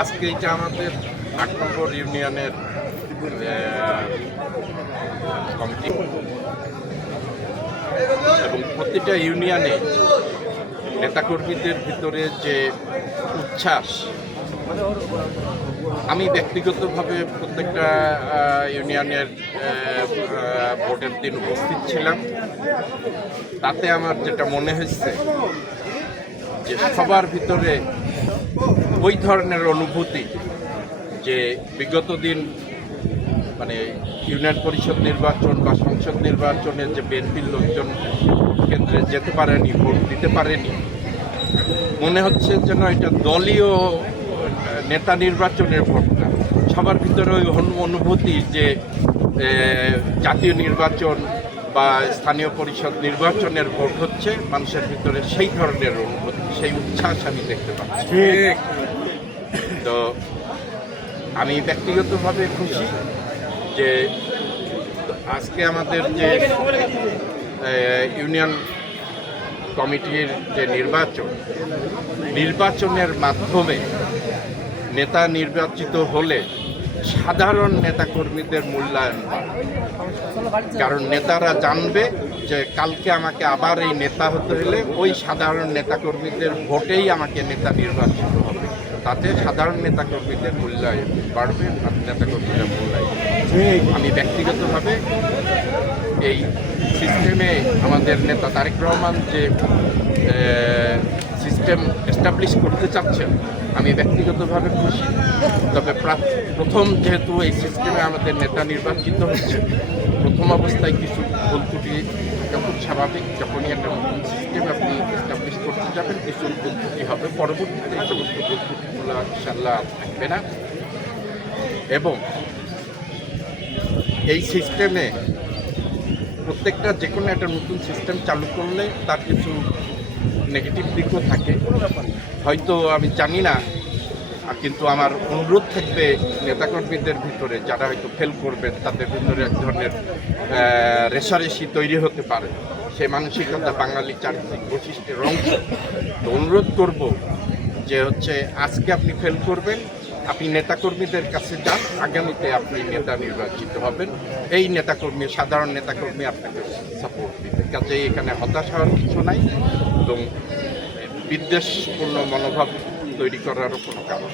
আজকে এটা আমাদের আট নম্বর ইউনিয়নের কমিটি। এবং প্রতিটা ইউনিয়নে নেতাকর্মীদের ভিতরে যে উচ্ছ্বাস, আমি ব্যক্তিগতভাবে প্রত্যেকটা ইউনিয়নের ভোটের দিন উপস্থিত ছিলাম। তাতে আমার যেটা মনে হয়েছে যে সবার ভিতরে ওই ধরনের অনুভূতি যে বিগত দিন মানে ইউনিয়ন পরিষদ নির্বাচন বা সংসদ নির্বাচনে যে বিএনপির লোকজন কেন্দ্রে যেতে পারেনি, ভোট দিতে পারেনি, মনে হচ্ছে যেন এটা দলীয় নেতা নির্বাচনের ভোট না সবার ভিতরে ওই অনু- অনুভূতি যে জাতীয় নির্বাচন বা স্থানীয় পরিষদ নির্বাচনের ভোট হচ্ছে, মানুষের ভিতরে সেই ধরনের অনুভূতি, সেই উচ্ছ্বাস আমি দেখতে পাচ্ছি। তো আমি ব্যক্তিগতভাবে খুশি যে আজকে আমাদের যে ইউনিয়ন কমিটির যে নির্বাচন, নির্বাচনের মাধ্যমে নেতা নির্বাচিত হলে সাধারণ নেতাকর্মীদের মূল্যায়ন কারণ নেতারা জানবে যে কালকে আমাকে আবার এই নেতা হতে হলে ওই সাধারণ নেতাকর্মীদের ভোটেই আমাকে নেতা নির্বাচিত হবে। তাতে সাধারণ নেতাকর্মীদের মূল্যায়ন বাড়বে আর নেতাকর্মীরা মূল্যায়ন। আমি ব্যক্তিগতভাবে এই সিস্টেমে আমাদের নেতা তারেক রহমান যে সিস্টেম এস্টাবলিশ করতে চাচ্ছেন আমি ব্যক্তিগতভাবে খুশি। তবে প্রথম যেহেতু এই সিস্টেমে আমাদের নেতা নির্বাচিত হচ্ছে প্রথম অবস্থায় কিছু ভুল ত্রুটি খুব স্বাভাবিক। যখনই একটা নতুন সিস্টেম আপনি এস্টাবলিশ করতে যাবেন, কিছু ভুল ত্রুটি হবে। পরবর্তীতে এই সমস্ত ভুল ত্রুটিগুলো ইনশাল্লাহ থাকবে না। এবং এই সিস্টেমে প্রত্যেকটা যে কোনো একটা নতুন সিস্টেম চালু করলে তার কিছু নেগেটিভ দিকও থাকে। হয়তো আমি জানি না কিন্তু আমার অনুরোধ থাকবে নেতাকর্মীদের ভিতরে, যারা হয়তো ফেল করবেন, তাদের ভিতরে এক ধরনের রেশারেশি তৈরি হতে পারে। সেই মানসিকতা বাঙালি চারিত্রিক বৈশিষ্ট্যের অংশ। তো অনুরোধ করব যে হচ্ছে, আজকে আপনি ফেল করবেন, আপনি নেতাকর্মীদের কাছে যান, আগামীতে আপনি নেতা নির্বাচিত হবেন। এই নেতাকর্মী, সাধারণ নেতাকর্মী আপনাকে সাপোর্ট দিবে। কাজেই এখানে হতাশ হওয়ার কিছু নাই। এবং বিদ্বেষপূর্ণ মনোভাব তৈরি করারও কোনো কারণ।